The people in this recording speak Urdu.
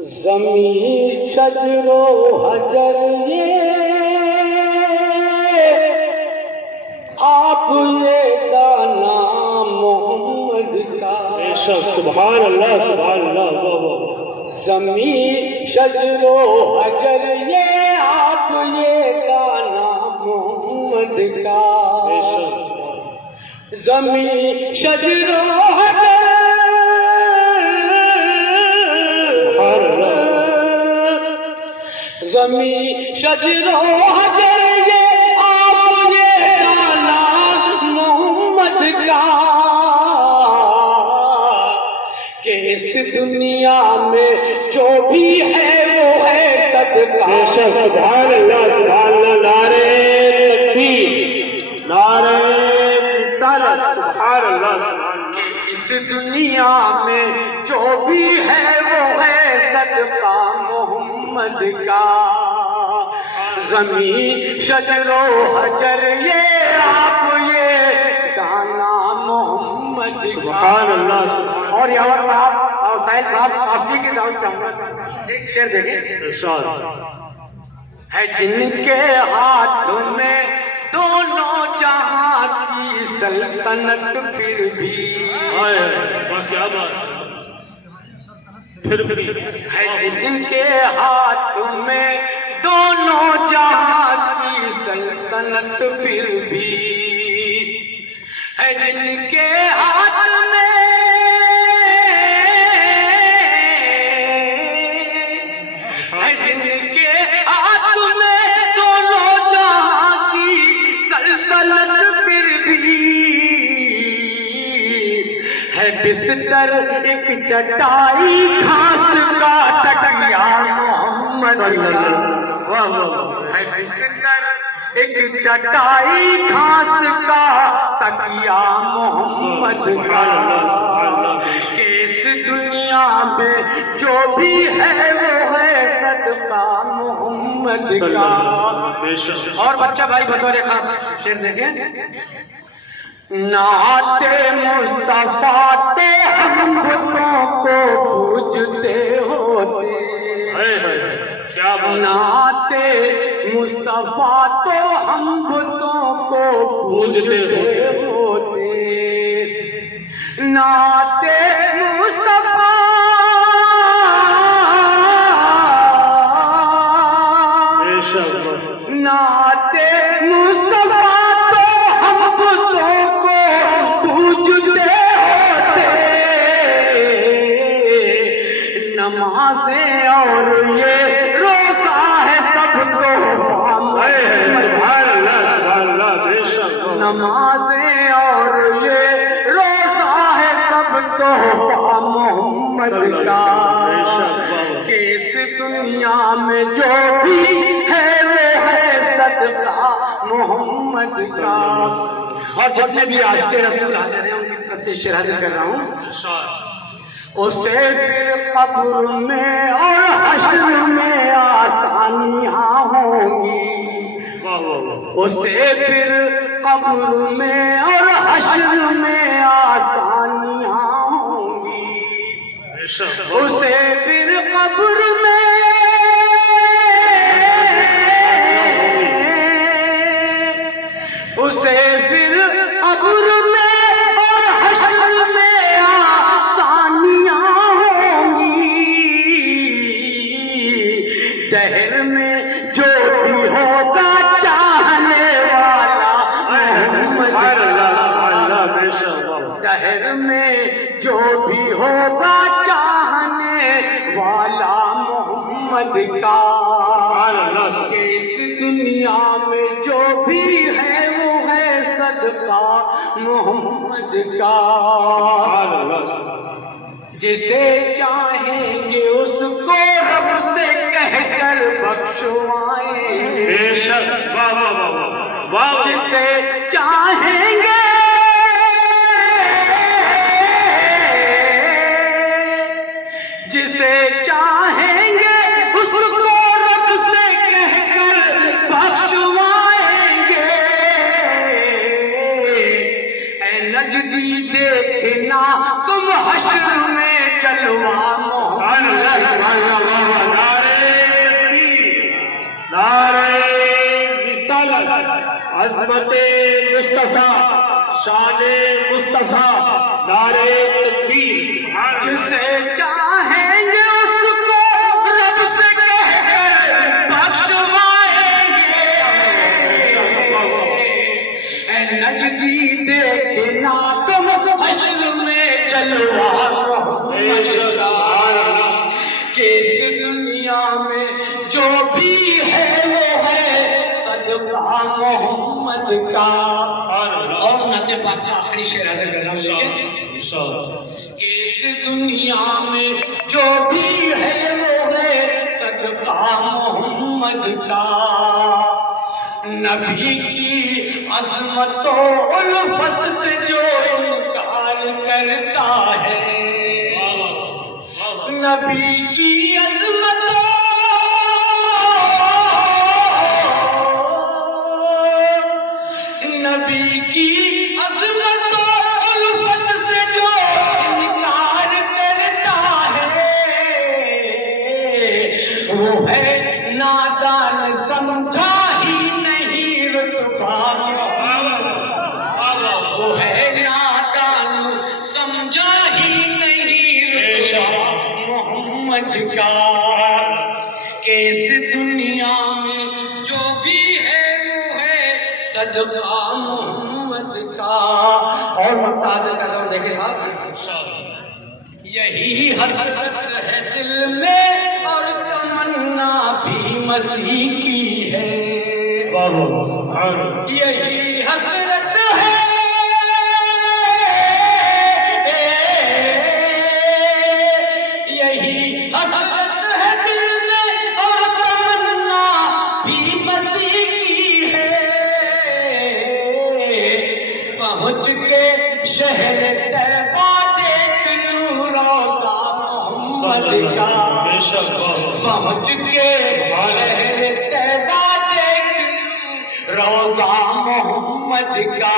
زمین شجر و حجر یہ آپ یہ دانا محمد کا سبحان اللہ سبحان اللہ زمین شجر و حجر یہ آپ یہ دانا محمد کا زمین شجر و حجر زمین شجر و حجر یہ آپ یہ دانا محمد کا کہ اس دنیا میں جو بھی ہے وہ ہے صدقہ سبحان اللہ سبحان اللہ نعرہ تکبیر نعرہ رسالت سبحان اللہ کہ اس دنیا میں جو بھی ہے وہ ہے صدقہ محمد کا زمین شجر و حجر یہ آپ یہ دانا محمد کا سبحان اللہ سبحان اور یاور صاحب اور سائل صاحب کافی کی دعوت چاہوں گا ایک شعر دیکھیں ارشاد ہے جن کے ہاتھ میں دونوں جہاں کی سلطنت پھر بھی کیا بات پھر بھی ہے جن کے ہاتھ میں دونوں جہاں کی سلطنت پھر بھی ہے جن کے ہاتھ میں ہے جن کے ہاتھ میں دونوں جہاں کی سلطنت پھر بھی ہے بستر ایک چٹائی گھاس کا تکیا محمد کا ہے بستر ایک چٹائی گھاس کا تکیا محمد کا کہ اس دنیا میں جو بھی ہے وہ ہے صدقہ محمد کا اور بچہ بھائی بطور خاص شعر دیکھیں نعت مصطفیٰ تے ہم بتوں کو پوجتے ہوتے نعت مصطفیٰ تو ہم بتوں کو پوجتے ہوتے نعت مصطفیٰ نعت مصطفیٰ تو ہم بتوں کو پوجتے ہوتے نمازیں اور یہ روزہ ہے سب کو نمازیں اور یہ روزہ ہے سب تو محمد کا کہ اس دنیا میں جو بھی ہے وہ ہے صدقہ محمد کا اور جتنے بھی عاشق رسول حاضر ہیں ان کی طرف سے شعر حاضر کر رہا ہوں اسے پھر قبر میں اور حشر میں آسانیاں ہوں گی اسے پھر قبر میں اور حشر میں آسانیاں ہوں گی اسے پھر قبر میں اسے پھر قبر میں اور حشر میں آسانیاں ہوں گی دہر میں جو بھی ہوگا چاہنے والا دہر میں جو بھی ہوگا چاہنے والا محمد کا کہ اس دنیا میں جو بھی ہے وہ ہے صدقہ محمد کا جسے چاہیں گے اس کو رب سے کہہ کر بخشوائیں جسے چاہیں گے جسے چاہیں گے اس کو رب سے کہہ کر بخشوائیں گے اے نجدی دیکھنا تم حشر میں جلوہ محمد عظمت مصطفیٰ شان مصطفیٰ نعرہ تکبیر جسے چاہیں گے اس کو رب سے کہہ کر بخشوائیں گے اے نجدی دیکھنا تم حشر میں جلوہ کہ اس دنیا میں جو بھی ہے وہ ہے صدقہ محمد کا اور نعت پاک کا آخری شعر حضرت کر رہا ہوں کہ اس دنیا میں جو بھی ہے وہ ہے صدقہ محمد کا نبی کی عظمت و الفت سے جو انکار کرتا ہے نبی کی عظمت نبی کی عظمت و الفت سے جو انکار کرتا ہے وہ ہے نادان سمجھا ہی نہیں رتبہ وہ ہے نادان سمجھا ہی نہیں رتبہ محمد کا کہ اس دنیا میں جو بھی ہے وہ ہے صدقہ محمد کا اور مقتاض کا لوگ دیکھیں صاحب یہی حسرت ہے دل میں اور تمنا بھی مسیح کی ہے یہی حسرت ہے یہی حسرت ہے دل میں اور تمنا بھی مسیح کی ہے پہنچ کے شہر طیبہ دیکھ لوں روضہ محمد کا پہنچ کے شہر طیبہ دیکھ لوں روضہ محمد کا